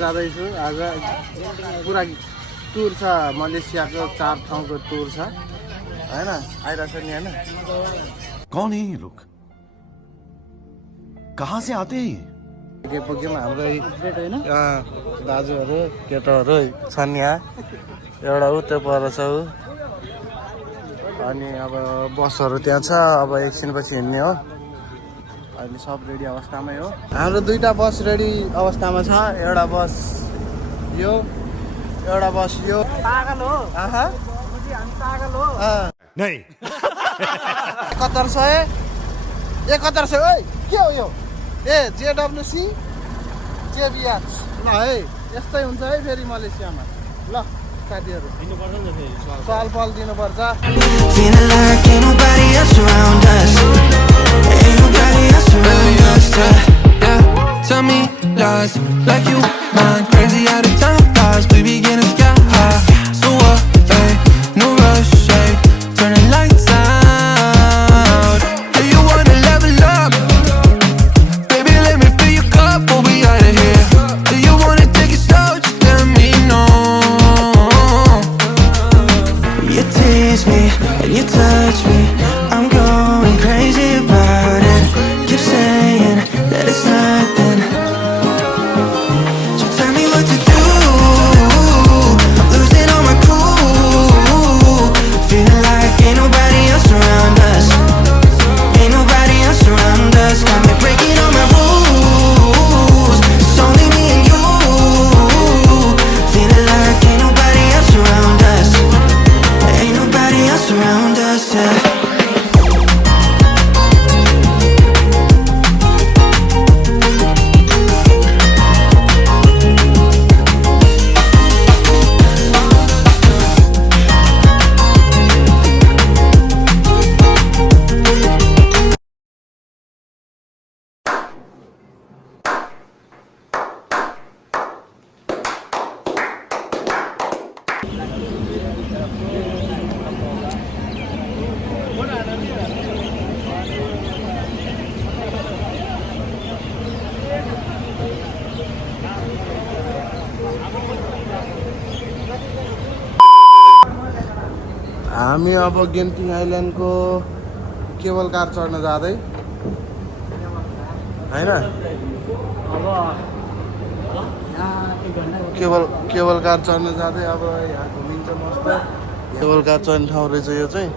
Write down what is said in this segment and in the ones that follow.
जाँदैछु आज पुरा टुर छ मलेसियाको 4 ठाउँको टुर छ हैन आइराछ नि हैन कौन है ये लोग कहाँ से आते हैं के पुग्यौँ हाम्रो दाजुहरू केटाहरू छन् यहाँ एउटा उतै पर छ अनि अब बसहरू त्यहाँ छ अब एकछिनपछि हिँड्ने हो अहिले सब रेडी अवस्थामै हो हाम्रो दुईटा बस रेडी अवस्थामा छ एउटा बस यो एउटा बस यो पागल हो आहा मुजी हामी पागल हो नहीं 7100 7100 ओइ के हो यो ए जेडब्ल्युसी जेबिएच ल है यस्तै हुन्छ है फेरि मलेसियामा ल साथीहरू हिँड्नुपर्छ नि त फेरि चलपल दिनुपर्छ Tell me lies like you mind crazy out of time flies we begin to sky high so what hey no rush hey turning lights out do you wanna level up baby let me fill your cup we'll be out of here do you wanna take it slow just let me know you tease me and you touch me I'm going crazy about it keep saying that it's nothing so tell me what to do losing all my cool feeling like ain't nobody else around us ain't nobody else around us got me breaking all my rules it's only me and you feeling like ain't nobody else around us ain't nobody else around us yeah. हामी अब गेन्टिङ आइल्यान्डको cable car चढ्न जाँदै हैन cable car चढ्न जाँदै अब यहाँ घुमिन्छ मस्त केबल कार चढ्ने ठाउँ रहेछ यो चाहिँ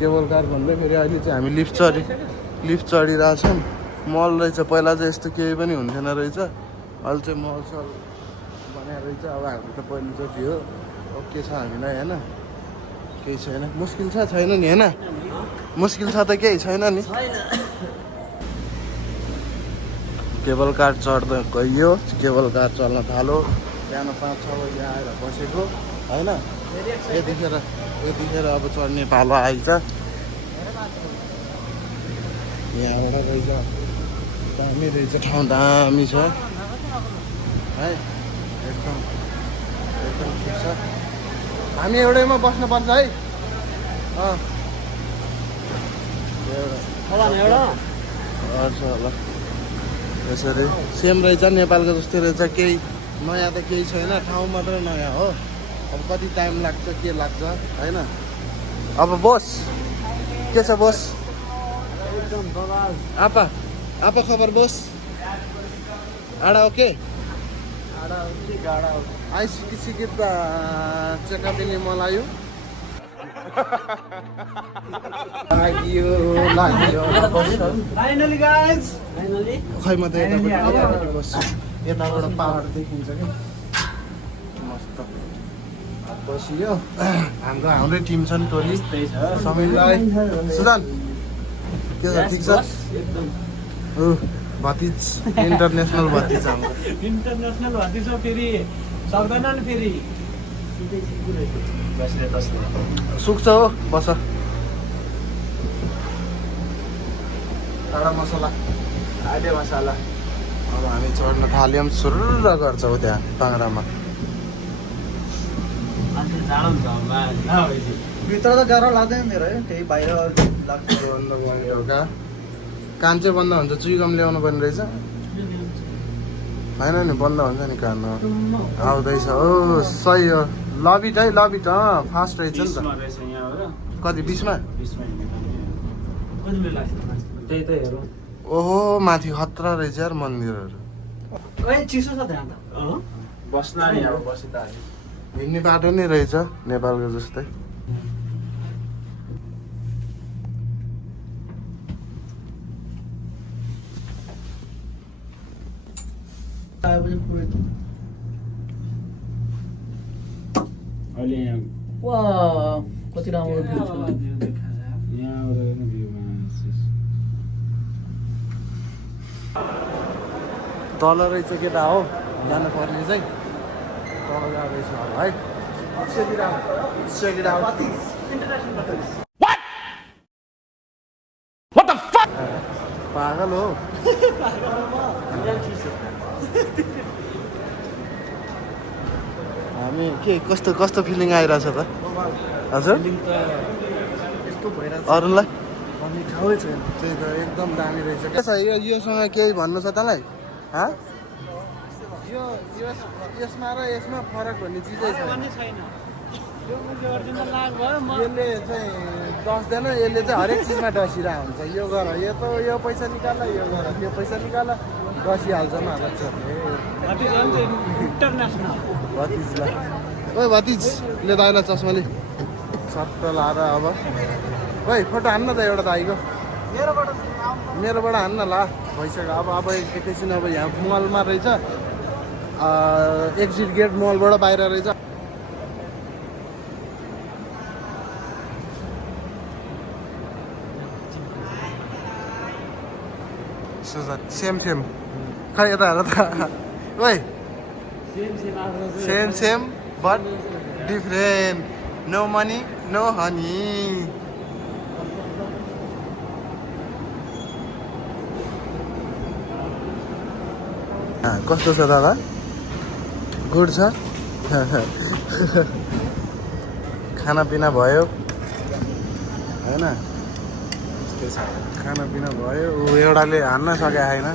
केबल कार भन्दै फेरि अहिले चाहिँ हामी लिफ्ट चढिरहेछौँ मल रहेछ पहिला चाहिँ यस्तो केही पनि हुन्थेन रहेछ अहिले चाहिँ मल सल बनाएर रहेछ अब हाम्रो त पहिलोचोटि हो ओके छ हामीलाई हैन केही छैन मुस्किल छैन नि हैन मुस्किल छ त केही छैन नि केबल कार चढ्दै गइयो केबल कार चल्न थालो बिहान 5-6 बजी आएर बसेको हैन यतिखेर अब चढ्ने पालो आइछ यहाँबाट रहेछ दामी रहेछ ठाउँ दामी छ है एकदम ठिक छ हामी एउटैमा बस्नुपर्छ है होला यसरी सेम रहेछ नेपालको जस्तै रहेछ केही नयाँ त केही छैन ठाउँ मात्रै नयाँ हो अब कति टाइम लाग्छ के लाग्छ हैन अब बोस के छ बोस एकदम बवाल आपा खबर बोस आडा ओके आई सिकित checkup ini malayu finally guys खै म त यतापट्टि बस्छु यताबाट पहाड देखिन्छ कि मस्त बसियो हाम्रै टिम छ नि टोली समीरलाई सुजन के छ ठिक छ एकदम भतिज इन्टरनेसनल भतिज हाम्रो इन्टरनेसनल भतिज हो फेरि सक्दैन नि फेरि सुक्छ हो बस टाढा मसला आइडे मसाला अब हामी चढ्न थाल्यौँ सुरुर गर्छौँ त्यहाँ पाङ्रामा भित्र त जरा लाग्दैन मेरो है त्यही बाहिर लाग्छ बन्द गर्ने हो का कान चाहिँ बन्द हुन्छ चुइगम ल्याउनु पर्ने रहेछ होइन नि बन्द हुन्छ नि कान आउँदैछ ओ सही हो लबिट है लबिट फास्ट रहेछ नि त कति 20मा ओहो माथि खतरा रहेछ यार मन्दिरहरू चिसो छ त्यहाँ त बस्न नि अब बसी त हिँड्ने बाटो नै रहेछ नेपालको जस्तै अहिले यहाँ कति राम्रो भ्यू छ तल रहेछ केटा हो जानु पर्ने चाहिँ तल जाँदैछ है पागल हो हामी के कस्तो कस्तो फिलिङ आइरहेछ त हजुर अरूलाई भन्ने ठाउँै छैन त्यही त एकदम दामी रहेछ के छ योसँग केही भन्नु छ तँलाई यसमा र यसमा फरक भन्ने चिजै छैन यसले चाहिँ दस्दैन यसले चाहिँ हरेक चिजमा डसिरहेको हुन्छ यो गर यो पैसा निकाल यो गर त्यो पैसा निकाल डसिहाल्छ न भतिजलाई ओ भतिज ले दाइलाई चस्माले सट्ट लाएर अब ओइ फोटो हान्न त एउटा दाइको मेरोबाट हान्न ला भइसक्यो अब एकैछिन अब यहाँ मलमा रहेछ एक्जिट गेट मलबाट बाहिर रहेछ सेम खै यता हेर त ओइ same but different no money no honey कस्तो छ दादा गुड छ खानापिना भयो होइन खानापिना भयो ऊ एउटाले हान्न सके छैन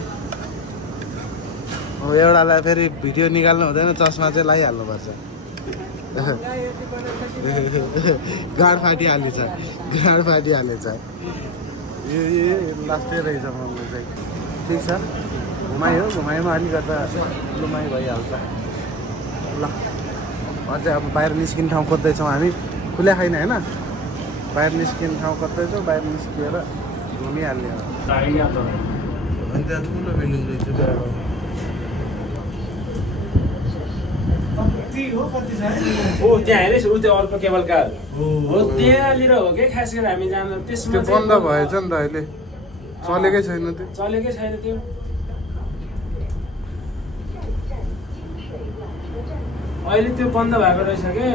एउटालाई फेरि भिडियो निकाल्नु हुँदैन चस्मा चाहिँ लगाइहाल्नुपर्छ गाड फाटिहालेछ यो लास्टै रहेछ मलाई चाहिँ ठिक छ घुमाइमा अलिकता लुमाइ भइहाल्छ ल अझै अब बाहिर निस्किने ठाउँ खोज्दैछौँ हामी खुल्या छैन होइन बाहिर निस्किने ठाउँ खोज्दैछौँ बाहिर निस्किएर घुमिहाल्ने हो अनि त्यहाँ ठुलो बिल्डिङ रहेछ ओ त्यहाँ हेरेस् उ त्यो अर्को केबल कार हो त्यहाँनिर हो कि खास गरी हामी जाँदा त्यसमा त्यो बन्द भएछ नि त अहिले चलेकै छैन त्यो अहिले त्यो बन्द भएको रहेछ के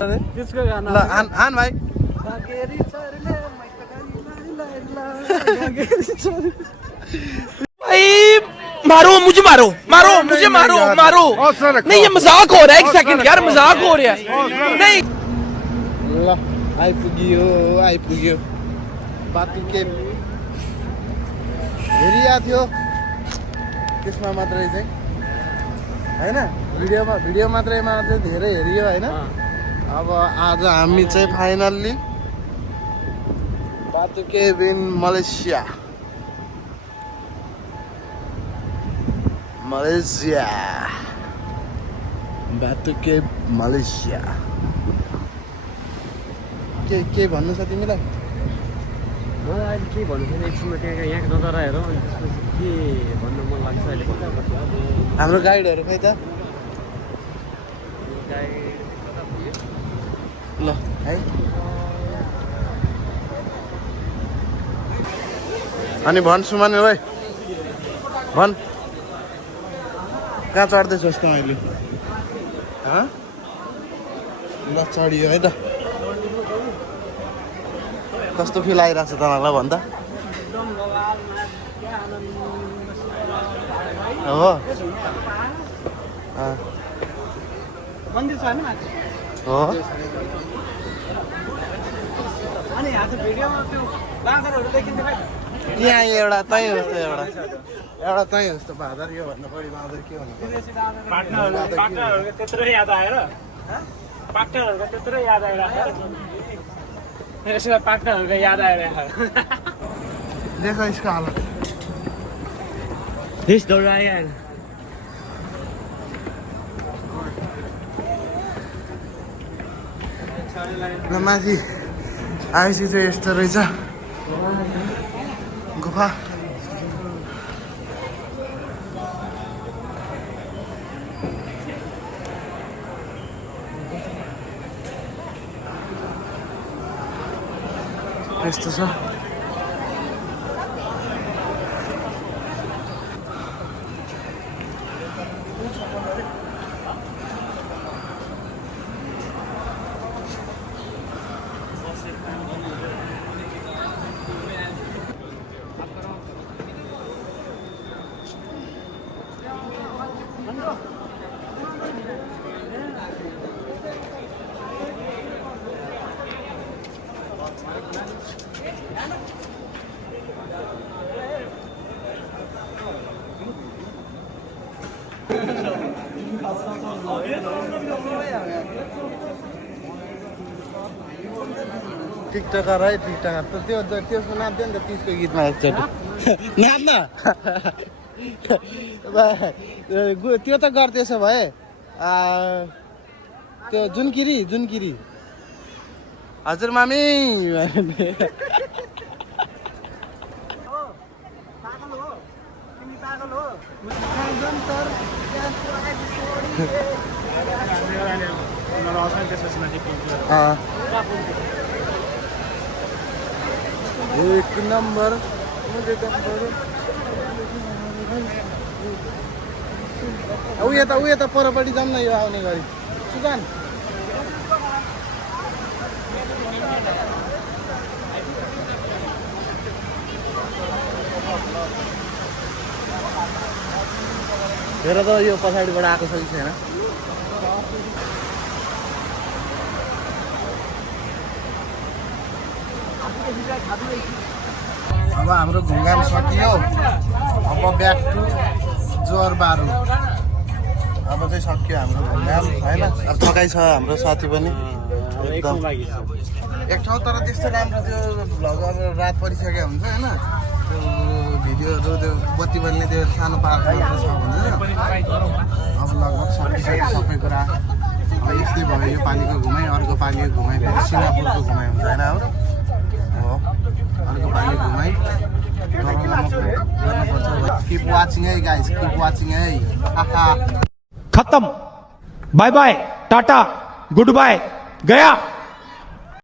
त्यसको गाना ल आन भाइ मारो मुझे मारो नहीं ये मजाक हो रहा है एक सेकंड यार मजाक हो रहा है नहीं ल आइपुग्यो बाटो के हेरिया थियो त्यसमा मात्रै चाहिँ होइन भिडियो मात्रैमा चाहिँ धेरै हेरियो होइन अब आज हामी चाहिँ फाइनल्ली बाटो केभ इन मलेसिया बाटो केभ मलेसिया के भन्नु छ तिमीलाई मलाई अहिले के भन्नु छैन एकछिनमा त्यहाँ यहाँको नजारा हेरौँ अनि त्यसपछि के भन्नु मन लाग्छ अहिले हाम्रो गाइडहरू खै त ल है अनि भन् सुमाने भाइ भन् कहाँ चढ्दैछस् त अहिले ल चढियो है त कस्तो फिल आइरहेको छ तँलाई भन्दा हो मन्दिर छ नि माथि हो अनि यहाँ त भिडियोमा त्यो बाँदरहरू देखिन्छ भाइ यहाँ एउटा तै जस्तो एउटा तै जस्तो बाँदर यो भन्दा बढी बाँदर के भन्नु पार्टनरहरूको त्यत्रो याद आएर पार्टनरहरूको त्यत्रो याद आइरहेको यसो पार्टनरहरूको याद आइरहेको देखो यसको हालत हिस दौड आयो ल माथि आएपछि चाहिँ यस्तो रहेछ गुफा यस्तो छ टिकटकर है टिकटकर त त्यसमा नाच्दैन नि त 30 को गीतमा एकचोटि नाच्न त्यो त गर्दैछ भए त्यो जुनकिरी हजुर मामी एक नंबर उयो त परपट्टि जाऊँ न यो आउने गरी सुकान हेर त यो पछाडिबाट आएको छ कि छैन अब हाम्रो घुमघाम सकियो अब ब्याक टु जोरबारु अब चाहिँ सकियो हाम्रो घुमघाम होइन अब थकाइ छ हाम्रो साथी पनि एकदम एक ठाउँ तर त्यस्तो राम्रो त्यो भ्लग अब रात परिसकेको हुन्छ होइन त्यो भिडियोहरू त्यो बत्ती बल्ने त्यो सानो पार्कहरू छ भने अब लगभग सकिसक्यो सबै कुरा अब यस्तै भयो यो पालिको घुमाइ अर्को पालिको घुमाइ फेरि सिङ्गापुरको घुमाइ हुन्छ होइन हाम्रो हो अर्को पालि घुमाइ गर्नुपर्छ किप वाचिङ है गाइस किप वाचिङ है खत्म बाय बाय टाटा गुड बाय गया